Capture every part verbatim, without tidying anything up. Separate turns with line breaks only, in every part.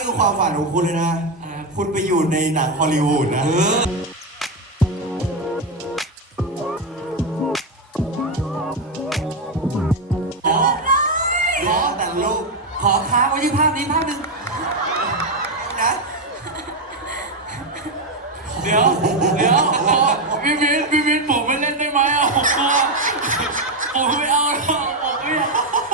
คือความฝันของคุณเลยนะ คุณไปอยู่ในหนังฮอลลีวูดนะขอขอแต่ลูก
ขอค้างไว้ที่ภาพนี้ภาพหนึ่ง
นะ
เดี๋ยวเดี๋ยวพี่มิ้นพี่มิ้นผมไม่เล่นได้ไหมอ่ะผมกลัวผมไม่เอาผมไม่อยาก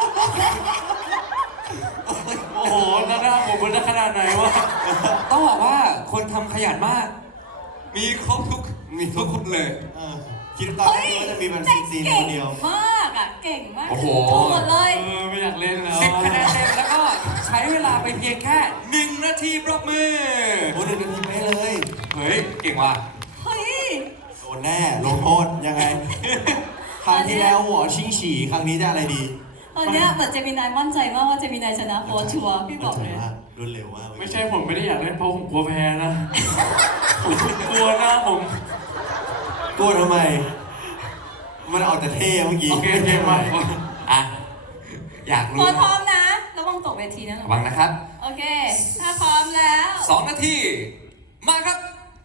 โอ้โหหน้าผมมันจะขนาดไหนวะ
ต้องบอกว่าคนทำขยันมาก มีครบทุกมีทุกคนเลย
คิดตอนแรกว่าจะมีมันซีซีคนเดียว
มากอ่ะเก่งมาก
โอ้โห
หมดเลย
เออไม่อยากเล่นแล้ว
สิบคะแนนเต็มแล้วก็ใช้เวลาไปเพียงแค่หนึ่งนาทีปรบมือ
โอ้หนึ่งนาทีไม่เลย
เฮ้ยเก่งว่ะ
เฮ้ย
โดนแน่ลงโทษยังไงครั้งที่แล้วหัวชิงฉี่ครั้งนี้จะอะไรดี
ตอนนี้เหมือนเจมินายมั่นใจมากว่าเจมินายชนะโฟร์ชัวร์พี่บอกเลย
รวดเร็วมาก
ไม่ใช่ผมไม่ได้อยากเล่นเพราะผมกลัวแพ้นะผมกลัวนะผม
กลัวทำไมมันออกแต่เท่เมื่อกี้
โอเคโอเคมาอ่ะอยากรู้
พร้อมนะระวังตกเวทีนะ
ระวังนะครับ
โอเคถ้าพร้อมแล้ว
สองนาทีมาครับ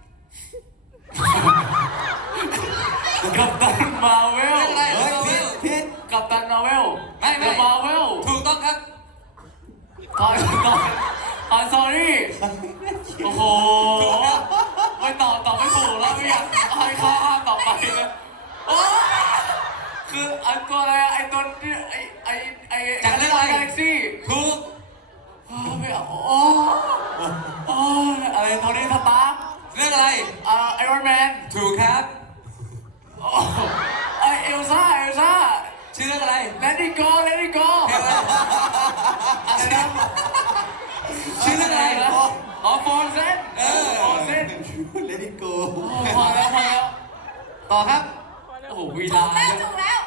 กัปตันมาเวล
อะไรเฮ้ยผิดผิด
กัปตันมาเวล
ไม่ไม่
มาเวล
ถูกต้องครับ
ตอนตอนตอน sorry โอ้โหไม่ตอบตอบไม่ถูกแล้วไม่อยากให้ข้ออ้างต่อไปเลยคือไอ้ตัวอะไรไอ้ตัวนี่ไอ้ไอ้ไอ้
จากเรื่องอะไร
กาแล็กซี่
ถูก
ไม่เอาโอ้โอ้อะไรโทนี่สตาร์
เรื่องอะไร
อ่าไอรอนแมน
ถูกครับ
ไอเอลซ่าเอลซ่า
ชื่อเรื่องอะไร
Let it go Let it go อะไรนะ
ชื่อเรื่องอะไรนะ
อ๋อฟอนเซน
เออ
ฟอนเซน
Let it go
พอแล้วพอแล้ว
ต่อครับ
โอ้โหวี
ถู
ลาก
แล้วถูกแล้ว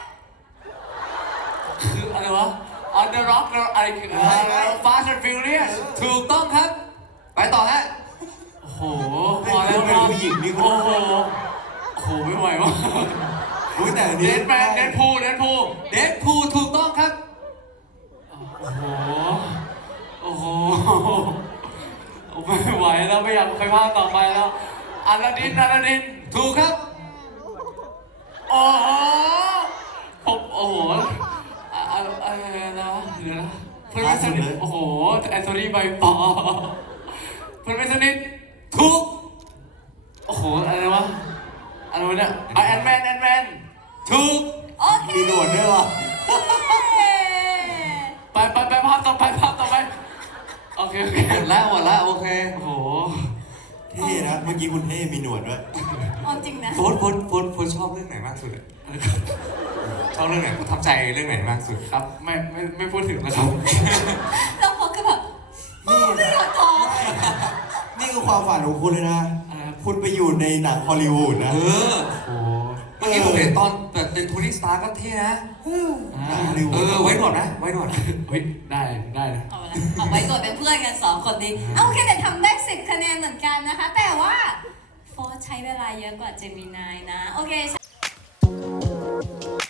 คืออะไรวะ On the Rock อะไรคืออะไร Fast and Furious
ถูกต้องครับไปต่อฮะ
โอ้โหพอแล้ว
เป็นผู้หญิงนี่
โอ้โหโอ้โหไม่ไหววะ
รู้แต่
เดนแมนเดนพูเดนพู
เดนพูถูกต้องครับ
โอ้โหโอ้โหไม่ไหวแล้วไม่อยากไปภาคต่อไปแล้วอาลาดินอาลาดิน
ถูกครับ
โอ้โหผมโอ้โหอะไรนะเดี๋ยวนะเพื่อนไม่สนิทโอ้โหแอนโทนีใบปอเพื่อนไม่สนิท
ถูก
โอ้โหอะไรวะอะไรวะเนี่ยไอแอนแมนแอนแมน
ถูก
โอเค
มีหนวดด้วยวะ
ไปไปไปภาพต่อไปภาพต่อไปโอเคโอเค
หมดแล้วหมดแล้วโอเค
โอ้โห
เท่นะเมื่อกี้คุณเท่มีหนวดด้วย
เอาจริงนะ
โฟนโฟนโฟนโฟนชอบเรื่องไหนมากสุดชอบเรื่องไหนประทับใจเรื่องไหนมากสุด
ครับไม่ไม่ไม่พูดถึงแล้วครับ
แล้วพอคือแบบนี่ไม่อยากตอบ
นี่คือความฝันของคุณเลยนะคุณไปอยู่ในหนังฮอลลีวูดนะ
เออโอ้เมื่อกี้ผมเห็นตอนแบบเป็นโทนี่สตาร์ก็เท่นะเออไว้หนวดนะไว้หนวด
เฮ้ยได้ได้นะ
เอาไว้กดเป็นเพื่อนกันสองคนนี้เอาโอเคแต่ทำได้สิบคะแนนเหมือนกันนะคะแต่ว่าโฟร์ใช้เวลาเยอะกว่าเจมินายนะโอเค